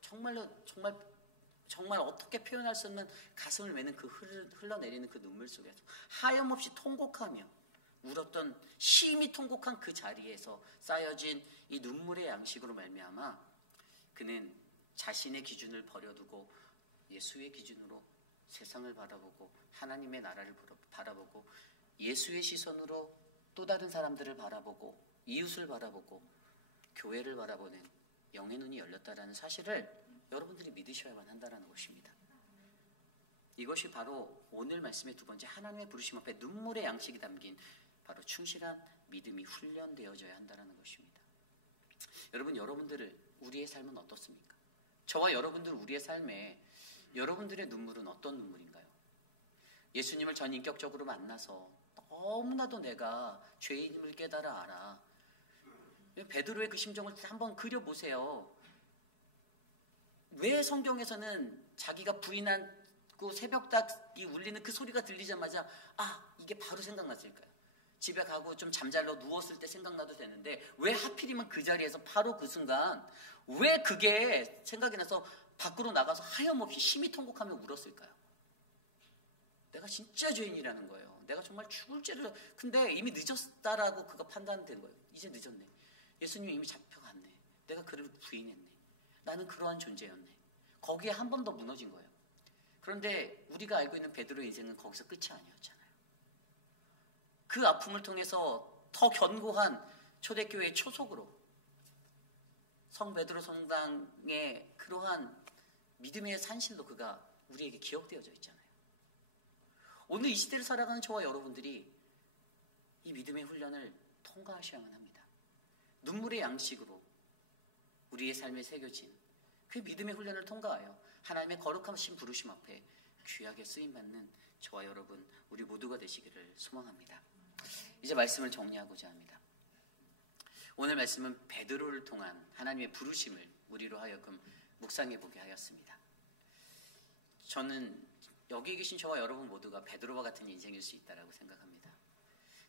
정말 어떻게 표현할 수 없는 가슴을 메는 그 흘러내리는 그 눈물 속에서 하염없이 통곡하며 울었던, 심히 통곡한 그 자리에서 쌓여진 이 눈물의 양식으로 말미암아 그는 자신의 기준을 버려두고 예수의 기준으로 세상을 바라보고 하나님의 나라를 바라보고 예수의 시선으로 또 다른 사람들을 바라보고 이웃을 바라보고 교회를 바라보는 영의 눈이 열렸다라는 사실을 여러분들이 믿으셔야만 한다는 것입니다. 이것이 바로 오늘 말씀의 두 번째, 하나님의 부르심 앞에 눈물의 양식이 담긴 바로 충실한 믿음이 훈련되어져야 한다는 것입니다. 여러분들을 우리의 삶은 어떻습니까? 저와 여러분들 우리의 삶에 여러분들의 눈물은 어떤 눈물인가요? 예수님을 전인격적으로 만나서 너무나도 내가 죄인임을 깨달아 알아. 베드로의 그 심정을 한번 그려보세요. 왜 성경에서는 자기가 부인하고 새벽닭이 울리는 그 소리가 들리자마자 이게 바로 생각났을까요? 집에 가고 좀 잠잘러 누웠을 때 생각나도 되는데 왜 하필이면 그 자리에서 바로 그 순간 왜 그게 생각이 나서 밖으로 나가서 하염없이 심히 통곡하며 울었을까요? 내가 진짜 죄인이라는 거예요. 내가 정말 죽을 죄를, 근데 이미 늦었다라고 그가 판단된 거예요. 이제 늦었네. 예수님이 이미 잡혀갔네. 내가 그를 부인했네. 나는 그러한 존재였네. 거기에 한 번 더 무너진 거예요. 그런데 우리가 알고 있는 베드로의 인생은 거기서 끝이 아니었잖아요. 그 아픔을 통해서 더 견고한 초대교회의 초석으로 성 베드로 성당의 그러한 믿음의 산실로 그가 우리에게 기억되어져 있잖아요. 오늘 이 시대를 살아가는 저와 여러분들이 이 믿음의 훈련을 통과하셔야만 합니다. 눈물의 양식으로 우리의 삶에 새겨진 그 믿음의 훈련을 통과하여 하나님의 거룩하신 부르심 앞에 귀하게 쓰임받는 저와 여러분 우리 모두가 되시기를 소망합니다. 이제 말씀을 정리하고자 합니다. 오늘 말씀은 베드로를 통한 하나님의 부르심을 우리로 하여금 묵상해보게 하였습니다. 저는 여기 계신 저와 여러분 모두가 베드로와 같은 인생일 수 있다고 생각합니다.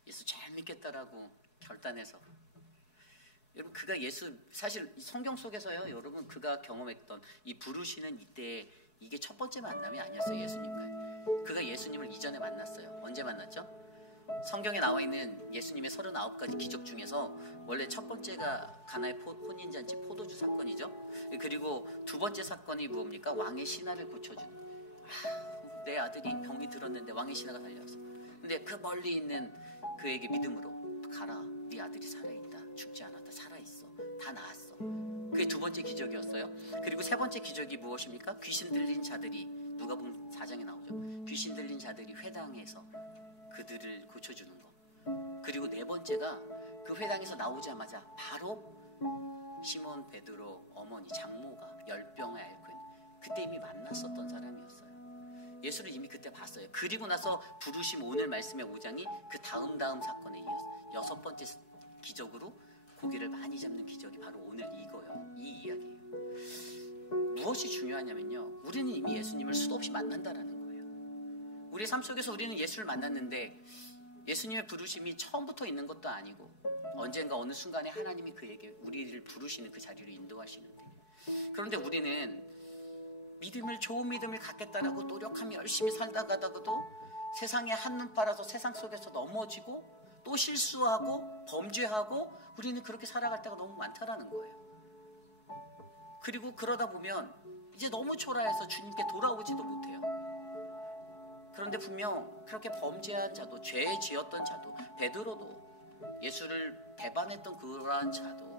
예수 잘 믿겠다라고 결단해서, 여러분 그가 사실 성경 속에서요, 여러분 그가 경험했던 이 부르시는 이때 이게 첫 번째 만남이 아니었어요. 예수님과 그가 예수님을 이전에 만났어요. 언제 만났죠? 성경에 나와 있는 예수님의 39가지 기적 중에서 원래 첫 번째가 가나의 혼인잔치 포도주 사건이죠. 그리고 두 번째 사건이 뭡니까? 왕의 신하를 고쳐준, 내 아들이 병이 들었는데 왕의 신하가 달려왔어. 근데 그 멀리 있는 그에게 믿음으로 가라, 네 아들이 살아있다, 죽지 않았다, 살아있어, 다 나았어. 그 그게 두 번째 기적이었어요. 그리고 세 번째 기적이 무엇입니까? 귀신 들린 자들이, 누가복음 4장에 나오죠. 귀신 들린 자들이 회당에서 그들을 고쳐주는 거. 그리고 네 번째가 그 회당에서 나오자마자 바로 시몬 베드로 어머니 장모가 열병을 앓고 있는, 그때 이미 만났었던 사람이었어요. 예수를 이미 그때 봤어요. 그리고 나서 부르심, 오늘 말씀의 5장이 그 다음 사건에 이어서 여섯 번째 기적으로 고기를 많이 잡는 기적이 바로 오늘 이거예요. 이 이야기예요. 무엇이 중요하냐면요, 우리는 이미 예수님을 수도 없이 만난다라는 거예요. 우리의 삶 속에서 우리는 예수를 만났는데 예수님의 부르심이 처음부터 있는 것도 아니고 언젠가 어느 순간에 하나님이 그에게 우리를 부르시는 그 자리로 인도하시는데, 그런데 우리는 좋은 믿음을 갖겠다라고 노력하며 열심히 살다가도 세상에 한눈 팔아서 세상 속에서 넘어지고 또 실수하고 범죄하고 우리는 그렇게 살아갈 때가 너무 많다라는 거예요. 그리고 그러다 보면 이제 너무 초라해서 주님께 돌아오지도 못해요. 그런데 분명 그렇게 범죄한 자도, 죄 지었던 자도, 베드로도, 예수를 배반했던 그러한 자도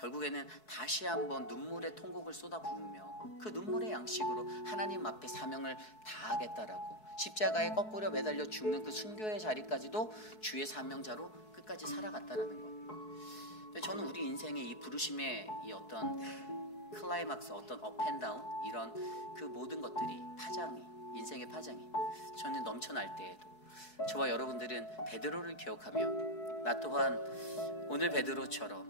결국에는 다시 한번 눈물의 통곡을 쏟아 부으며 그 눈물의 양식으로 하나님 앞에 사명을 다하겠다라고 십자가에 거꾸로 매달려 죽는 그 순교의 자리까지도 주의 사명자로 끝까지 살아갔다라는 거예요. 저는 우리 인생의 이 부르심의 이 어떤 클라이막스, 어떤 업앤다운, 이런 그 모든 것들이 파장이, 인생의 파장이 저는 넘쳐날 때에도 저와 여러분들은 베드로를 기억하며, 나 또한 오늘 베드로처럼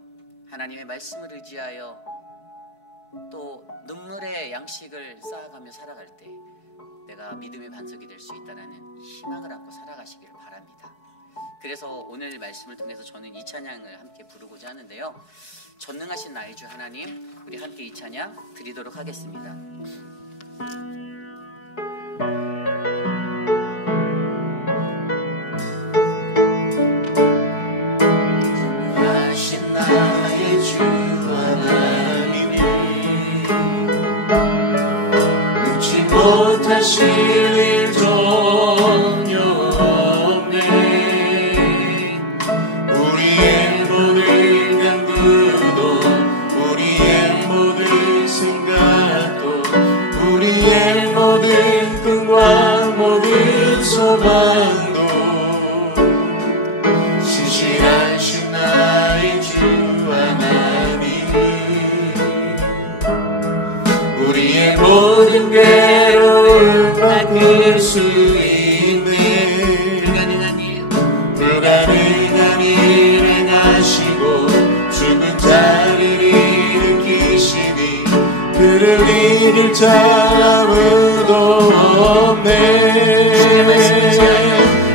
하나님의 말씀을 의지하여 또 눈물의 양식을 쌓아가며 살아갈 때 내가 믿음의 반석이 될 수 있다는 이 희망을 안고 살아가시기를 바랍니다. 그래서 오늘 말씀을 통해서 저는 이 찬양을 함께 부르고자 하는데요, 전능하신 나의 주 하나님, 우리 함께 이 찬양 드리도록 하겠습니다. 전능하신 나의 주 하나님을 잊지 못하실 일 전혀 없네. 우리의 모든 간구도, 우리의 모든 생각도, 우리의 모든 꿈과 모든 소망도 신실하신 나의 주 하나님은 우리의 모든 괴로움 바꿀 수 있네. 불가능한 일 행하시고 죽은 자를 일으키시니 그를 이길 자 아무도 없네.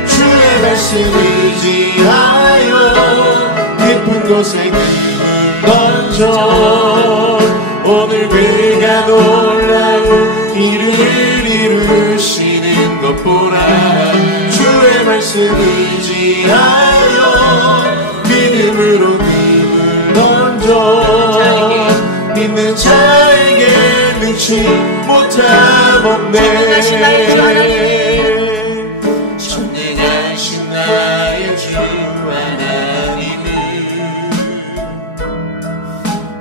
주의 말씀 의지하여 깊은 곳에 눈을 던져 오늘 그가 놀라운 일을 이루시는 것 보라. 주의 말씀 의지하여 믿음으로 눈을 던져 믿는 자에게 능치 못함 없네. 전능하신 나의 주 하나님은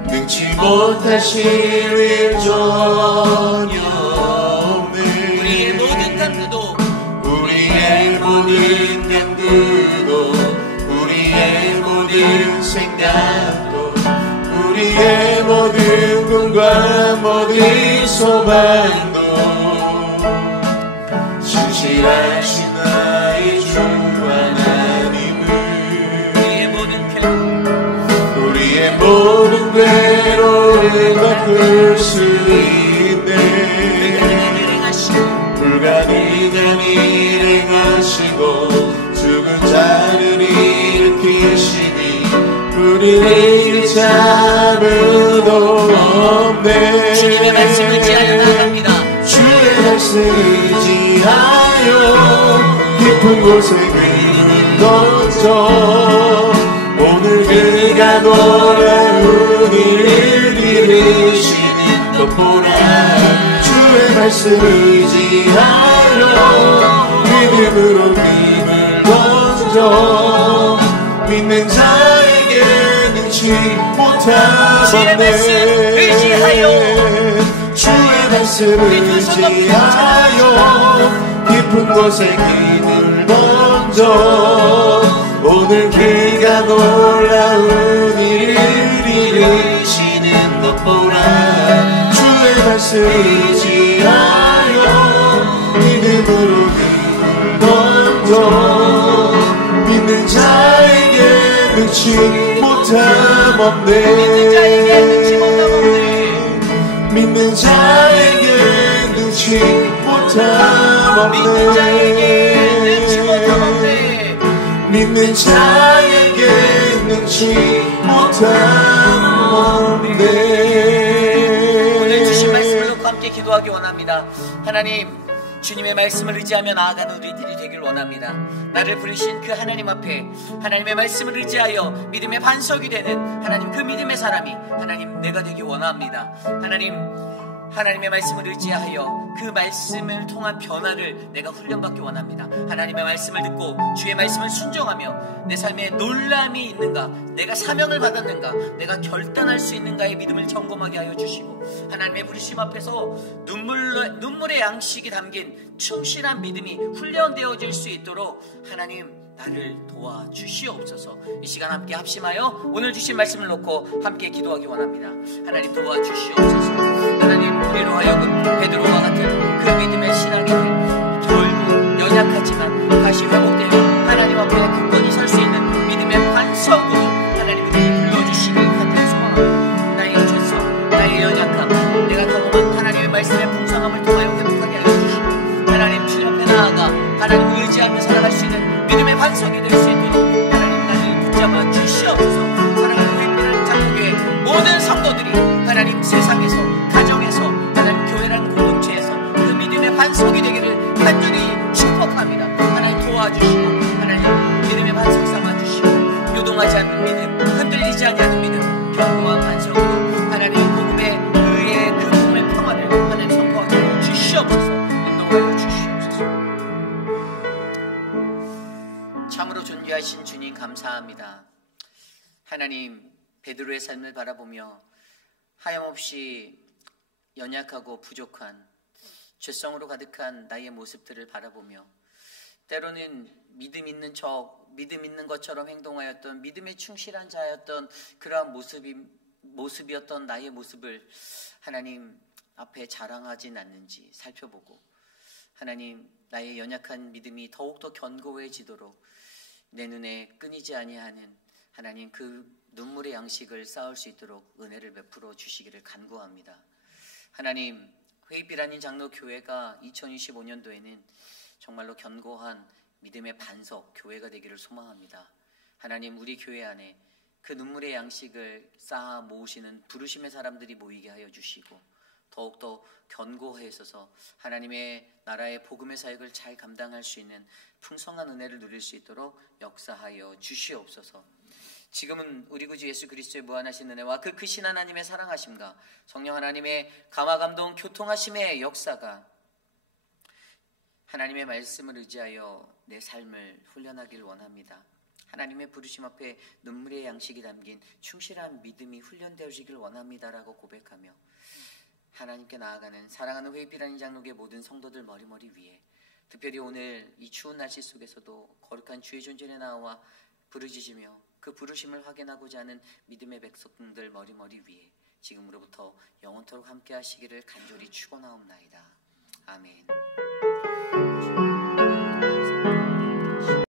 능치 못하실 일 전혀 없네. 우리의 모든 간구도, 우리의 모든 간구도, 우리의 모든 생각도, 우리의 모든 꿈과 모든 소망도 신실하신 나의 주 하나님은 우리의 모든 괴로움을 바꿀 수 있네. 불가능한 일 행하시고 죽은 자를 일으키시니 우리를 잡으도 없네. 주님의 말씀을 의지하여 나갑니다. 주의 말씀을 의지하여 깊은 곳에 눈을 던져 오늘 그가 놀라운 일을 이루시는 것 보라. 주의 말씀을 의지하여 믿음으로 눈을 던져 믿는 자에게 능치 못함 주의 없네. 말씀 의지하여 주의 말씀 의지하여 깊은 곳에 기를 던져 오늘 그가 놀라운 일을 이루시는 것 보라. 주의 말씀 의지하여 믿음으로 기를 던져 믿는 자에게 능치 못함 없네. 믿는 자에게 능치 못함 없네. 믿는 자에게 능치 못함 없네. 믿는 자에게 능치 못함 없네. 오늘 주신 말씀을 놓고 함께 기도하기 원합니다. 하나님, 주님의 말씀을 의지하며 나아가는 우리들이 되길 원합니다. 나를 부르신 그 하나님 앞에 하나님의 말씀을 의지하여 믿음의 반석이 되는 하나님, 그 믿음의 사람이 하나님 내가 되기 원합니다. 하나님의 말씀을 의지하여 그 말씀을 통한 변화를 내가 훈련받기 원합니다. 하나님의 말씀을 듣고 주의 말씀을 순종하며 내 삶에 놀람이 있는가, 내가 사명을 받았는가, 내가 결단할 수 있는가의 믿음을 점검하게 하여 주시고, 하나님의 부르심 앞에서 눈물의 양식이 담긴 충실한 믿음이 훈련되어질 수 있도록 하나님 나를 도와주시옵소서. 이 시간 함께 합심하여 오늘 주신 말씀을 놓고 함께 기도하기 원합니다. 하나님 도와주시옵소서. 하나님, 우리로 하여금 베드로와 같은 그 믿음의 신앙이 결국 연약하지만 다시 회복되어 하나님 앞에 굳건히 설 수 있는 믿음의 반석으로 하나님 우리를 불러주시기 간절히 소망합니다. 나의 죄성, 나의 연약함, 내가 경험한 하나님의 말씀의 풍성함을 통하여 회복하게 하여 주시고, 하나님 주님 앞에 나아가 하나님을 의지하며 살아갈 수 있는 믿음의 반석이 될 수 있도록 하나님 나를 붙잡아 주시옵소서. 사랑하는 회복되는 장로교회 모든 성도들이 하나님 세상에서, 가정에서, 하나님 교회라는 공동체에서 그 믿음의 반석이 되기를 간절히 축복합니다. 하나님 도와주시고, 하나님 믿음의 반석 삼아주시고, 요동하지 않는 믿음, 흔들리지 아니하는 믿음, 견고한 반석으로 하나님 복음의 의의 그 복음의 평화를 하나님 선포하게 주시옵소서. 인도하여 주시옵소서. 참으로 존귀하신 주님 감사합니다. 하나님, 베드로의 삶을 바라보며 하염없이 연약하고 부족한 죄성으로 가득한 나의 모습들을 바라보며 때로는 믿음 있는 것처럼 행동하였던, 믿음에 충실한 자였던 그러한 모습이었던 나의 모습을 하나님 앞에 자랑하진 않는지 살펴보고, 하나님 나의 연약한 믿음이 더욱더 견고해지도록 내 눈에 끊이지 아니하는 하나님 그 눈물의 양식을 쌓을 수 있도록 은혜를 베풀어 주시기를 간구합니다. 하나님, 회입비라는 장로교회가 2025년도에는 정말로 견고한 믿음의 반석 교회가 되기를 소망합니다. 하나님, 우리 교회 안에 그 눈물의 양식을 쌓아 모으시는 부르심의 사람들이 모이게 하여 주시고, 더욱더 견고해져서 하나님의 나라의 복음의 사역을 잘 감당할 수 있는 풍성한 은혜를 누릴 수 있도록 역사하여 주시옵소서. 지금은 우리 구주 예수 그리스도의 무한하신 은혜와 그 크신 하나님의 사랑하심과 성령 하나님의 감화 감동 교통하심의 역사가 하나님의 말씀을 의지하여 내 삶을 훈련하길 원합니다. 하나님의 부르심 앞에 눈물의 양식이 담긴 충실한 믿음이 훈련되어지길 원합니다라고 고백하며 하나님께 나아가는 사랑하는 회입이라는 장로교의 모든 성도들 머리머리 위에, 특별히 오늘 이 추운 날씨 속에서도 거룩한 주의 존전에 나와 부르짖으며 그 부르심을 확인하고자 하는 믿음의 백성들 머리머리 위에 지금으로부터 영원토록 함께 하시기를 간절히 축원하옵나이다. 아멘.